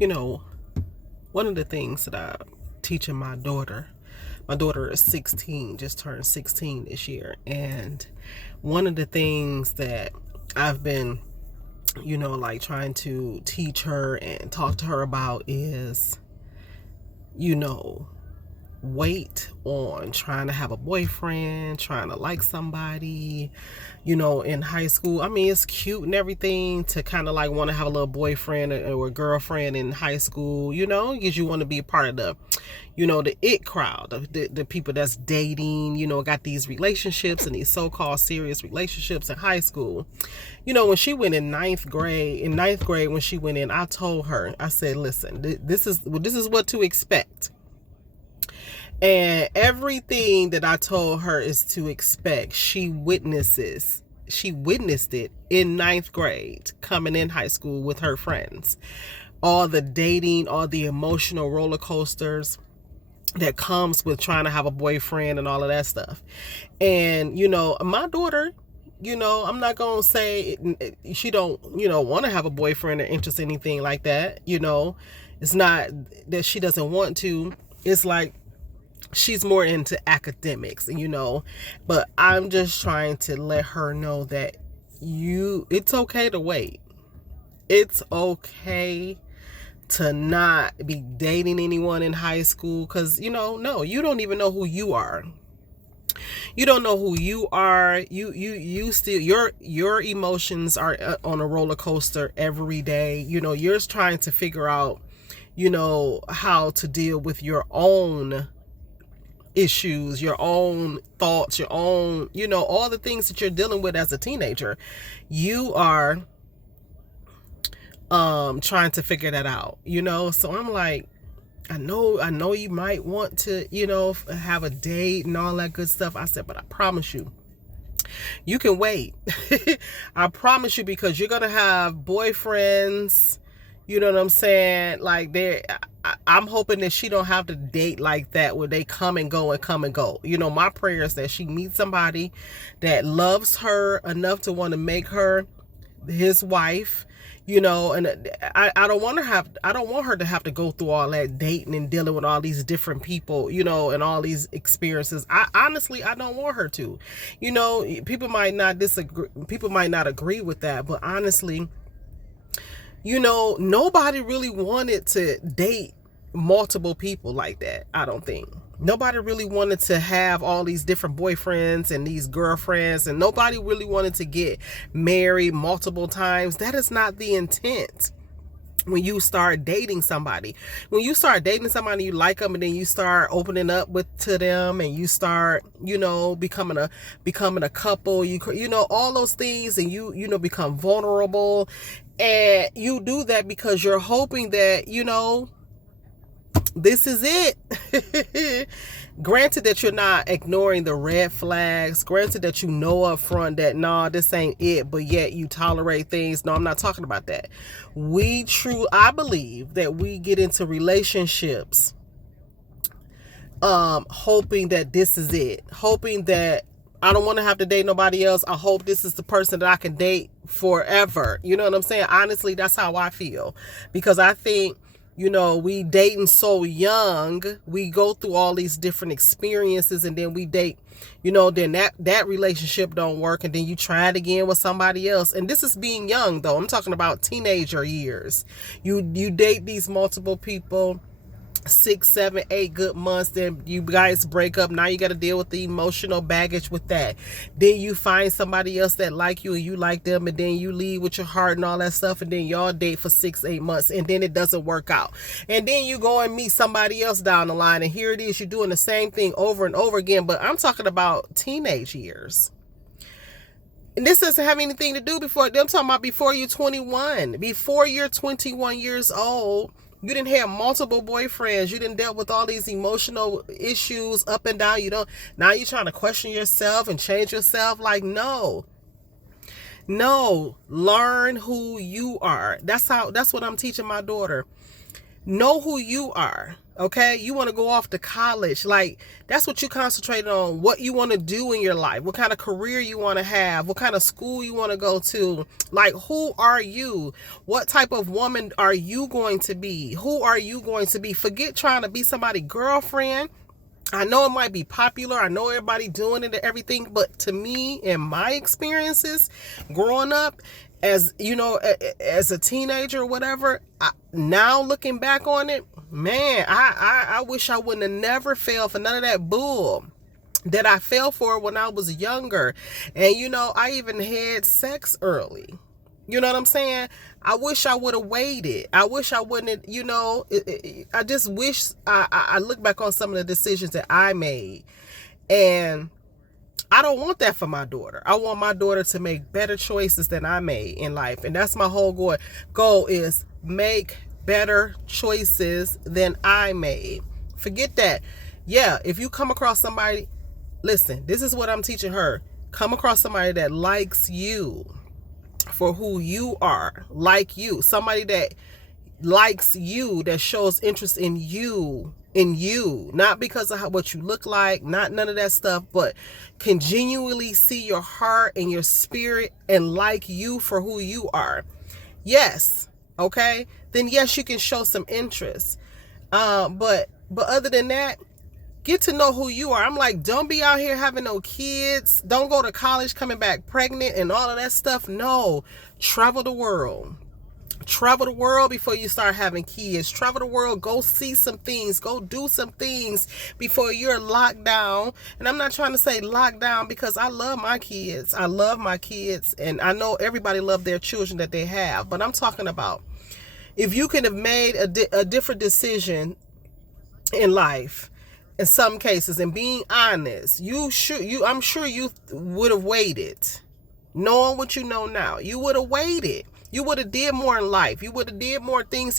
You know, one of the things that I'm teaching my daughter is 16, just turned 16 this year. And one of the things that I've been, like trying to teach her and talk to her about is, you know, wait on trying to have a boyfriend, trying to like somebody, in high school. I mean, it's cute and everything to kind of like want to have a little boyfriend or a girlfriend in high school, because you want to be a part of the it crowd, the people that's dating, got these relationships and these so-called serious relationships in high school. When she went in ninth grade, when she went in, I told her, I said, listen, this is what to expect. And everything that I told her is to expect. She witnessed it in ninth grade, coming in high school with her friends. All the dating, all the emotional roller coasters that comes with trying to have a boyfriend and all of that stuff. And, my daughter, I'm not going to say she don't, want to have a boyfriend or interest in anything like that. It's not that she doesn't want to. It's like, she's more into academics, but I'm just trying to let her know that it's okay to wait. It's okay to not be dating anyone in high school because, no, you don't even know who you are. You don't know who you are. You still, your emotions are on a roller coaster every day. You're trying to figure out, how to deal with your own issues, your own thoughts, your own, all the things that you're dealing with as a teenager. You are trying to figure that out, so I'm like, I know you might want to, have a date and all that good stuff. I said, but I promise you can wait. I promise you, because you're gonna have boyfriends, you know what I'm saying? Like, I'm hoping that she don't have to date like that where they come and go and come and go. My prayer is that she meets somebody that loves her enough to want to make her his wife, and I don't want her to have to go through all that dating and dealing with all these different people, and all these experiences. I don't want her to. People might not disagree, people might not agree with that, but honestly, nobody really wanted to date multiple people like that. I don't think nobody really wanted to have all these different boyfriends and these girlfriends, and nobody really wanted to get married multiple times. That is not the intent. When you start dating somebody, you like them, and then you start opening up to them, and you start, becoming a couple, all those things, and you become vulnerable. And you do that because you're hoping that, this is it. Granted that you're not ignoring the red flags. Granted that you know up front that, nah, this ain't it, but yet you tolerate things. No, I'm not talking about that. I believe that we get into relationships hoping that this is it. Hoping that I don't want to have to date nobody else. I hope this is the person that I can date forever. You know what I'm saying? Honestly, that's how I feel. Because I think, we dating so young, we go through all these different experiences, and then we date, then that relationship don't work, and then you try it again with somebody else. And this is being young, though. I'm talking about teenager years. You date these multiple people, 6, 7, 8 good months, then you guys break up. Now you got to deal with the emotional baggage with that. Then you find somebody else that like you and you like them, and then you leave with your heart and all that stuff, and then y'all date for 6, 8 months, and then it doesn't work out. And then you go and meet somebody else down the line, and here it is, you're doing the same thing over and over again. But I'm talking about teenage years. And this doesn't have anything to do I'm talking about before you're 21. Before you're 21 years old, you didn't have multiple boyfriends. You didn't deal with all these emotional issues up and down. Now you're trying to question yourself and change yourself. Like, no, learn who you are. That's what I'm teaching my daughter. Know who you are. Okay, you want to go off to college, like that's what you concentrate on, what you want to do in your life, what kind of career you want to have, what kind of school you want to go to. Like, who are you? What type of woman are you going to be? Who are you going to be? Forget trying to be somebody's girlfriend. I know it might be popular, I know everybody doing it and everything, but to me, in my experiences growing up, as you know, as a teenager or whatever, now looking back on it, man, I wish I wouldn't have never fell for none of that bull that I fell for when I was younger. And you know, I even had sex early. You know what I'm saying? I wish I would have waited. I wish I wouldn't, you know, I just wish I look back on some of the decisions that I made. And I don't want that for my daughter. I want my daughter to make better choices than I made in life. And that's my whole goal is make better choices than I made. Forget that. Yeah, if you come across somebody, listen, this is what I'm teaching her. Come across somebody that likes you for who you are, like you, somebody that likes you, that shows interest in you, not because of what you look like, not none of that stuff, but can genuinely see your heart and your spirit and like you for who you are. Yes, okay, then yes, you can show some interest. But other than that, get to know who you are. I'm like, don't be out here having no kids. Don't go to college coming back pregnant and all of that stuff. No, travel the world. Travel the world before you start having kids. Travel the world. Go see some things. Go do some things before you're locked down. And I'm not trying to say locked down because I love my kids. I love my kids. And I know everybody loves their children that they have. But I'm talking about if you could have made a different decision in life, in some cases, and being honest, I'm sure you would have waited. Knowing what you know now, you would have waited. You would have did more in life. You would have did more things